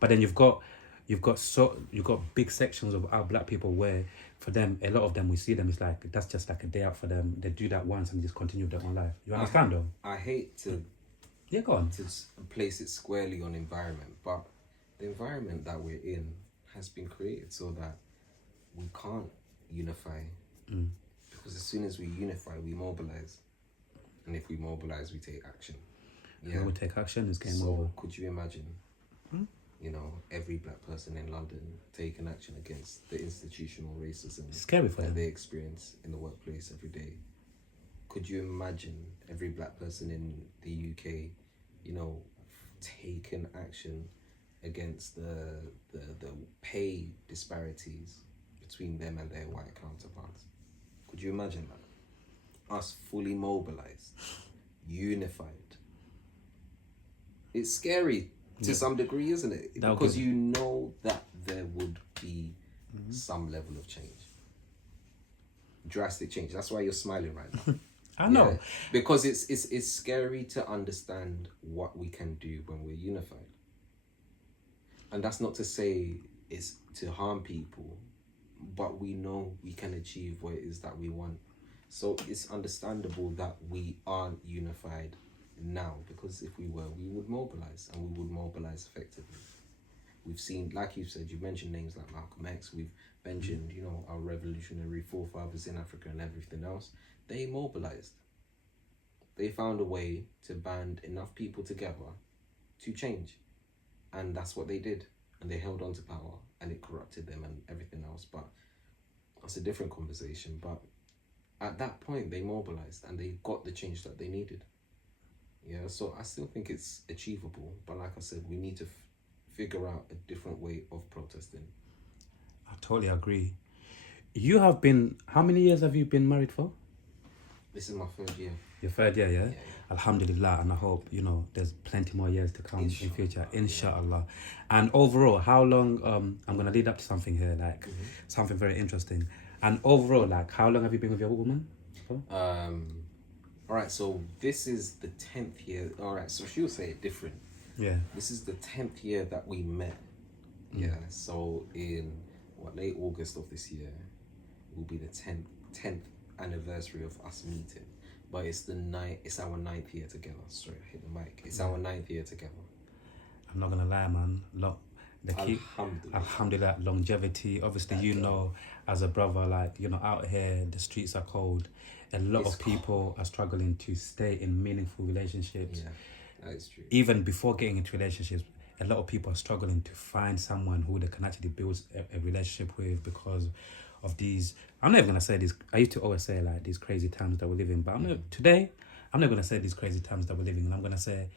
But then you've got big sections of our black people where for them, a lot of them, we see them, it's like that's just like a day out for them. They do that once and just continue their own life. You understand though? I hate to Yeah, go on. place it squarely on environment, but the environment that we're in has been created so that we can't unify, because as soon as we unify, we mobilize, and if we mobilize, we take action. When we take action, it's game over. So could you imagine, every black person in London taking action against the institutional racism Scary for that them. they experience in the workplace every day? Could you imagine every black person in the UK, taking action against the pay disparities between them and their white counterparts? Could you imagine that? Us fully mobilized, unified. It's scary to some degree, isn't it? Because you know that there would be some level of change. Drastic change. That's why you're smiling right now. I know. Yeah? Because it's scary to understand what we can do when we're unified. And that's not to say it's to harm people, but we know we can achieve what it is that we want. So it's understandable that we aren't unified now, because if we were, we would mobilize, and we would mobilize effectively. We've seen, like you said, you mentioned names like Malcolm X, we've mentioned, our revolutionary forefathers in Africa and everything else. They mobilized. They found a way to band enough people together to change. And that's what they did. And they held on to power, and it corrupted them and everything else. But that's a different conversation. But at that point, they mobilized and they got the change that they needed. Yeah, so I still think it's achievable. But like I said, we need to figure out a different way of protesting. I totally agree. You have been, how many years have you been married for? This is my third year. Your third year, yeah? Alhamdulillah, and I hope, there's plenty more years to come in future, inshallah. And overall, how long, I'm going to lead up to something here, like something very interesting. And overall, like, how long have you been with your woman for? All right, so this is the 10th year. All right, so she'll say it different. Yeah. This is the 10th year that we met. Yeah, so in late August of this year will be the 10th anniversary of us meeting. But it's our 9th year together. Sorry, I hit the mic. It's our 9th year together. I'm not gonna lie, man. Look, the key, alhamdulillah, longevity. Obviously, as a brother, like, out here, the streets are cold. A lot of people are struggling to stay in meaningful relationships. Yeah, that is true. Even before getting into relationships, a lot of people are struggling to find someone who they can actually build a relationship with because of these. I'm not even gonna say these. I used to always say like these crazy times that we're living, but today I'm not gonna say these crazy times that we're living, and I'm gonna say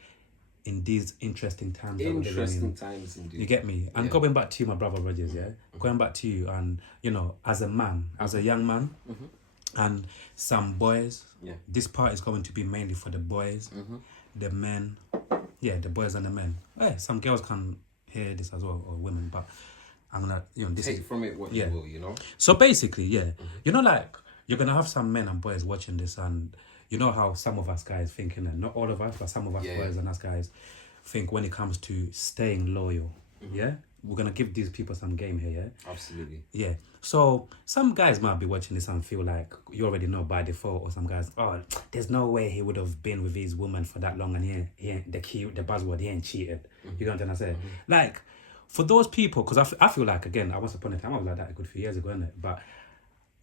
in these interesting times that we're living in. Interesting times indeed. You get me? And going back to you, my brother Rogers, going back to you, and as a man, as a young man, and some boys. This part is going to be mainly for the boys, the men. Yeah, the boys and the men. Hey, some girls can hear this as well, or women, but I'm gonna, this take from it what you will, So basically, like, you're gonna have some men and boys watching this, and you know how some of us guys think, not all of us, but some of us boys and us guys think when it comes to staying loyal. We're gonna give these people some game here. Absolutely. Yeah. So some guys might be watching this and feel like you already know by default, or some guys, there's no way he would have been with his woman for that long, and he ain't the buzzword, he ain't cheated. You know what I'm saying? Like, for those people, because I feel like, again, once upon a time I was like that a good few years ago, innit? But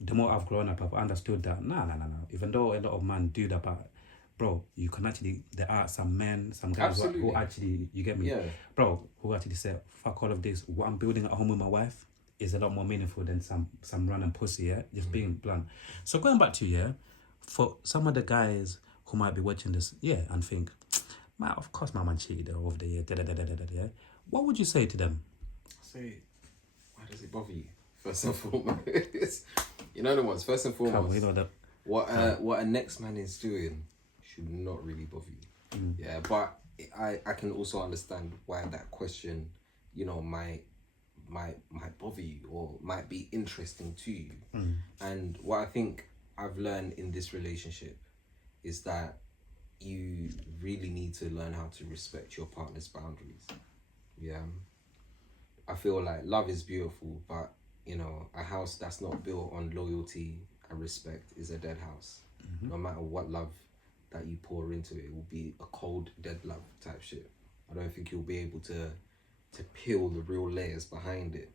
the more I've grown up, I've understood that no. Even though a lot of men do that, but bro, you can actually, there are some men, some guys who actually, you get me? Yeah. Bro, who actually say, fuck all of this, what I'm building at home with my wife is a lot more meaningful than some random pussy, just being blunt. So going back to, for some of the guys who might be watching this, and think, man, of course my man cheated over the year, what would you say to them? Say, why does it bother you? First and foremost. You know the ones, first and foremost. What a next man is doing should not really bother you. Yeah, but I can also understand why that question, might bother you or might be interesting to you. And what I think I've learned in this relationship is that you really need to learn how to respect your partner's boundaries. Yeah. I feel like love is beautiful, but you know, a house that's not built on loyalty and respect is a dead house. No matter what love that you pour into it, it will be a cold, dead love type shit. I don't think you'll be able to peel the real layers behind it.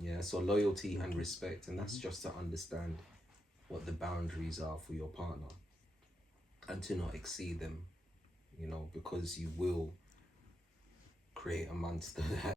Yeah, so loyalty and respect, and that's just to understand what the boundaries are for your partner and to not exceed them, you know, because you will create a monster that